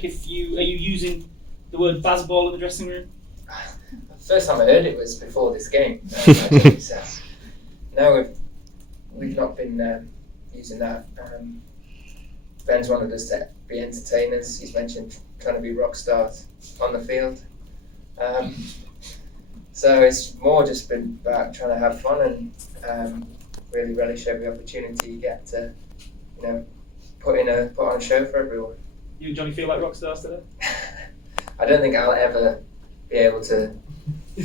check if are you using the word Bazball in the dressing room? First time I heard it was before this game. Actually, so no, we've not been using that. Ben's wanted us to be entertainers. He's mentioned trying to be rock stars on the field. So it's more just been about trying to have fun and really relish every opportunity you get to, put on a show for everyone. You and Jonny feel like rock stars today? I don't think I'll ever be able to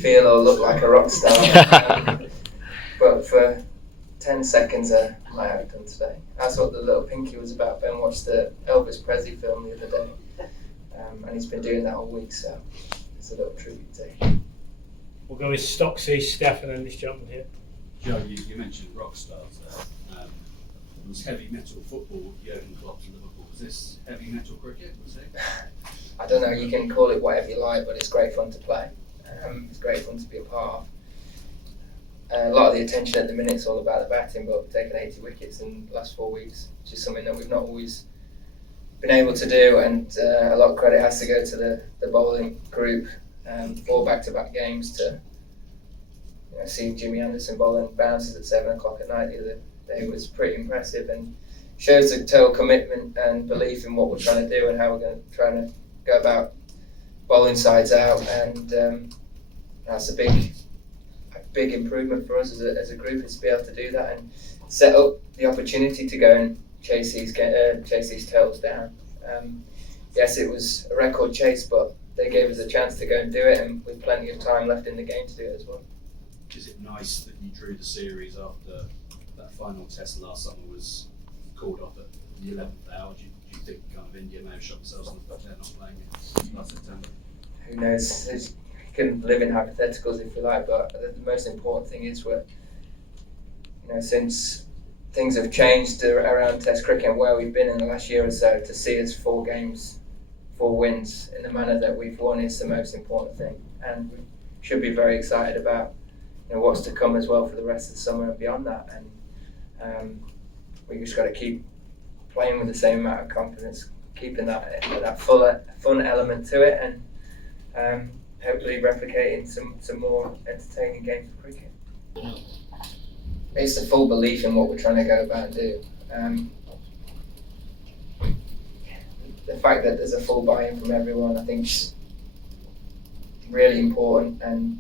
feel or look like a rock star. But for 10 seconds I might have done today. That's what the little pinky was about. Ben watched the Elvis Presley film the other day, and he's been doing that all week, so it's a little tribute to him. We'll go with Stocksy, Steph, and then this gentleman here. Joe, you mentioned rock stars there. It was heavy metal football, Jurgen Klopp's Liverpool. Was this heavy metal cricket, was it? I don't know, you can call it whatever you like, but it's great fun to play. It's great fun to be a part of. A lot of the attention at the minute is all about the batting, but we've taken 80 wickets in the last 4 weeks, which is something that we've not always been able to do, and a lot of credit has to go to the bowling group. 4 back-to-back games to see Jimmy Anderson bowling bounces at 7 o'clock at night the other day was pretty impressive, and shows the total commitment and belief in what we're trying to do and how we're trying to go about bowling sides out, and that's a big improvement for us as a group, is to be able to do that and set up the opportunity to go and chase these tails down. Yes, it was a record chase, but they gave us a chance to go and do it, and with plenty of time left in the game to do it as well. Is it nice that you drew the series after that final test last summer was called off at the 11th hour? Do you think kind of India may have shot themselves in the foot there not playing it last September? Who knows? You can live in hypotheticals if you like, but the most important thing is since things have changed around Test cricket and where we've been in the last year or so, to see us 4 games, 4 wins in the manner that we've won is the most important thing, and we should be very excited about what's to come as well for the rest of the summer and beyond that. And we just got to keep playing with the same amount of confidence, keeping that fun element to it, and hopefully replicating some more entertaining games of cricket. It's the full belief in what we're trying to go about and do. The fact that there's a full buy-in from everyone, I think, is really important. And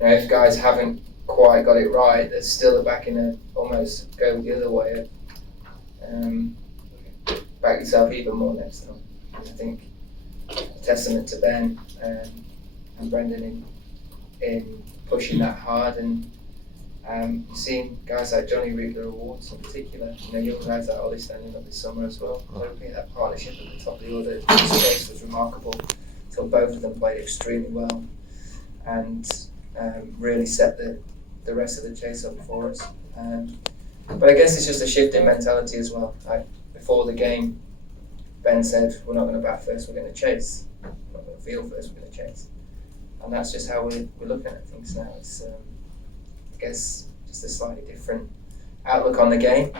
if guys haven't quite got it right, there's still a backing to almost go the other way. Back yourself even more next time. And I think a testament to Ben and Brendan in pushing that hard, and seeing guys like Jonny reap the rewards in particular. Young guys like Ollie standing up this summer as well. Hoping that partnership at the top of the order space was remarkable. So both of them played extremely well and really set the rest of the chase up for us. But I guess it's just a shift in mentality as well. Before the game, Ben said, we're not going to bat first, we're going to chase. We're not going to field first, we're going to chase. And that's just how we're looking at things now. It's, I guess, just a slightly different outlook on the game.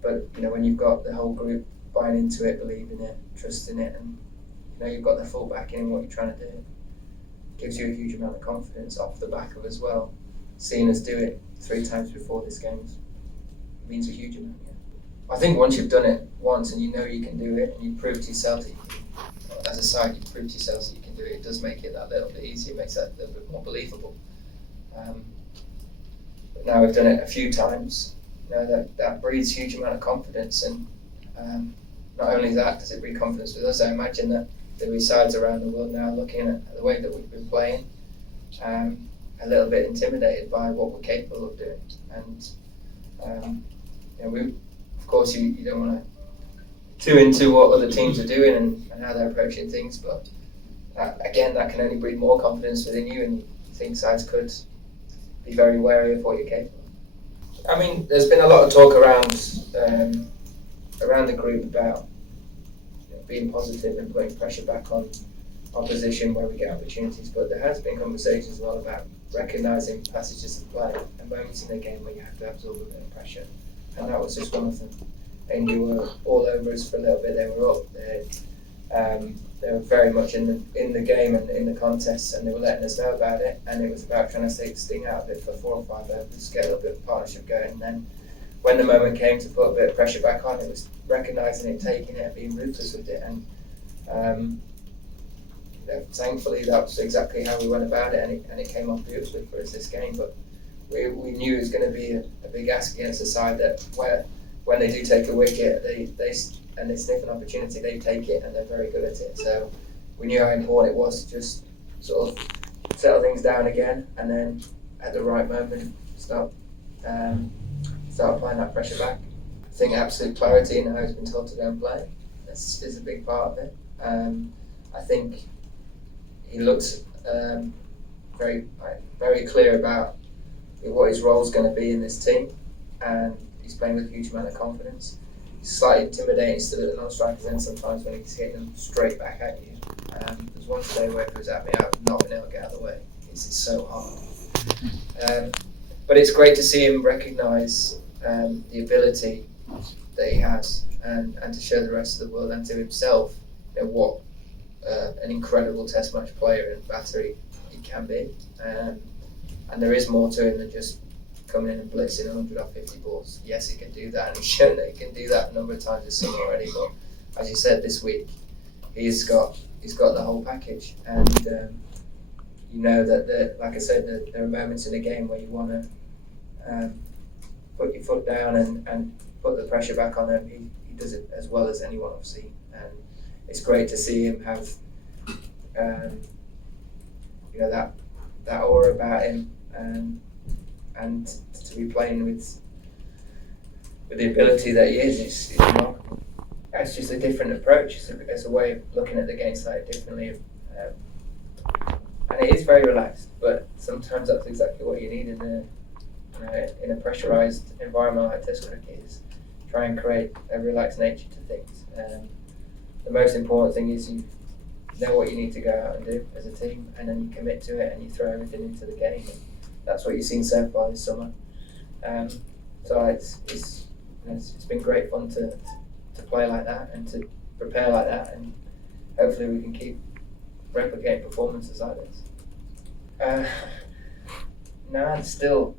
But when you've got the whole group buying into it, believing it, trusting it, and you've got the full backing in what you're trying to do, it gives you a huge amount of confidence off the back of as well. Seeing us do it 3 times before this game means a huge amount. Yeah. I think once you've done it once and you can do it, and you prove to yourself that as a side you prove to yourself that you can do it, it does make it that little bit easier, it makes that a little bit more believable. But now we've done it a few times, that breeds a huge amount of confidence, and not only that does it breed confidence with us. I imagine that there'll be sides around the world now looking at the way that we've been playing, a little bit intimidated by what we're capable of doing. And we, of course, you don't want to too into what other teams are doing and how they're approaching things, but again, that can only breed more confidence within you, and you think sides could be very wary of what you're capable of. I mean, there's been a lot of talk around the group about being positive and putting pressure back on opposition where we get opportunities, but there has been conversations as well about recognising passages of play and moments in the game where you have to absorb a bit of pressure, and that was just one of them. And you were all over us for a little bit. They were up. They They were very much in the game and in the contest, and they were letting us know about it. And it was about trying to take the sting out of it for 4 or 5 overs, get a little bit of partnership going. And then when the moment came to put a bit of pressure back on, it was recognising it, taking it, and being ruthless with it. And thankfully, that was exactly how we went about it, and it came off beautifully for us this game. But we knew it was going to be a big ask against a side that when they do take a wicket, and they sniff an opportunity, they take it, and they're very good at it. So we knew how important it was to just sort of settle things down again, and then at the right moment start applying that pressure back. I think absolute clarity in how he's been told to go and play is a big part of it. I think he looks very clear about what his role is going to be in this team, and he's playing with a huge amount of confidence. He's slightly intimidating still at the non-strikers end sometimes when he's hitting them straight back at you. There's one today where if it was at me, I would not been able to get out of the way. It's so hard. But it's great to see him recognise the ability that he has, and to show the rest of the world and to himself what an incredible Test match player and batter he can be. And there is more to him than just coming in and blitzing 100 off 50 balls. Yes, he can do that, and he's shown that he can do that a number of times this summer already. But as you said, this week he's got the whole package, and you know that like I said, there are moments in the game where you want to put your foot down and put the pressure back on him. He does it as well as anyone I've seen, and it's great to see him have that aura about him, and to be playing with the ability that he is. It's remarkable. It's just a different approach. It's a way of looking at the game slightly differently, and it is very relaxed. But sometimes that's exactly what you need in a pressurised environment like Test cricket. Is try and create a relaxed nature to things. The most important thing is you know what you need to go out and do as a team, and then you commit to it and you throw everything into the game. And that's what you've seen so far this summer. So it's been great fun to play like that and to prepare like that, and hopefully we can keep replicating performances like this. No, it's still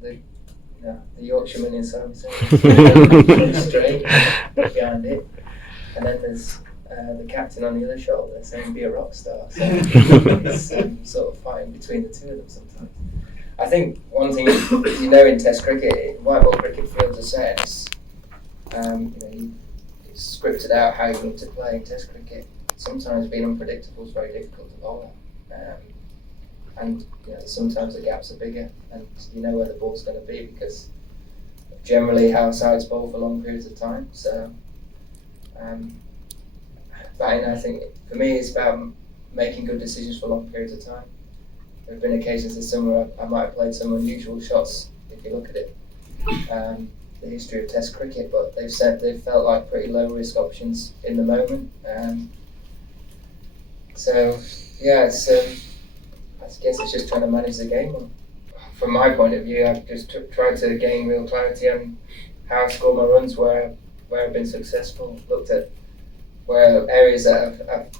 the Yorkshireman inside me straight behind it, and then there's the captain on the other shoulder saying be a rock star. So it's sort of fighting between the two of them sometimes. I think one thing in Test cricket, white ball cricket fields are set. It's scripted out how you need to play in Test cricket. Sometimes being unpredictable is very difficult to bowl at. And sometimes the gaps are bigger, and you know where the ball's going to be because generally how sides bowl for long periods of time. So batting, I think for me, it's about making good decisions for long periods of time. There have been occasions this summer I might have played some unusual shots if you look at it, the history of Test cricket, but they've felt like pretty low risk options in the moment. I guess it's just trying to manage the game. From my point of view, I've just tried to gain real clarity on how I score my runs, where I've been successful, looked at where areas that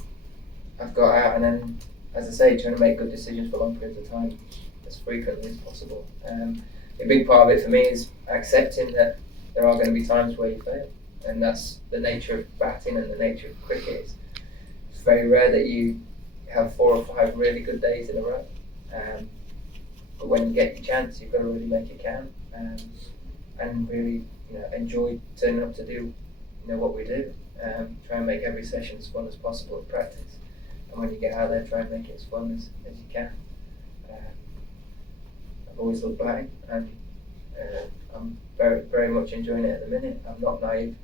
I've got out, and then, as I say, trying to make good decisions for long periods of time as frequently as possible. A big part of it for me is accepting that there are going to be times where you fail, and that's the nature of batting and the nature of cricket. It's very rare that you have 4 or 5 really good days in a row, but when you get your chance, you've got to really make it count, and really enjoy turning up to do what we do. Try and make every session as fun as possible in practice, and when you get out there, try and make it as fun as you can. I've always loved batting, and I'm very, very much enjoying it at the minute. I'm not naive.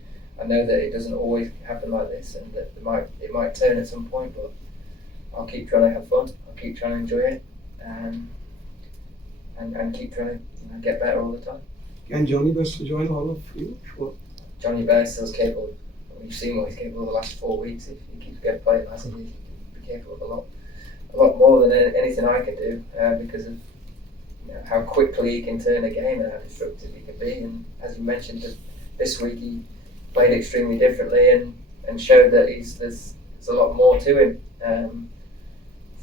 I know that it doesn't always happen like this, and that it might turn at some point, but I'll keep trying to have fun. I'll keep trying to enjoy it, and keep trying to get better all the time. Can Jonny Bairstow join all of you? Sure. Jonny Bairstow's capable. We've seen what he's capable of the last 4 weeks. If he keeps getting playing massively, he can be capable of a lot more than anything I can do because of how quickly he can turn a game and how destructive he can be. And as you mentioned, this week he played extremely differently and showed that he's there's a lot more to him. I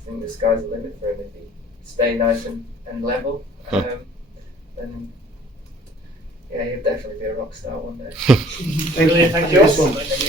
think the sky's the limit for him if he stay nice and level. Then yeah, he'll definitely be a rock star one day. Brilliant, thank you. Nice one. Thank you.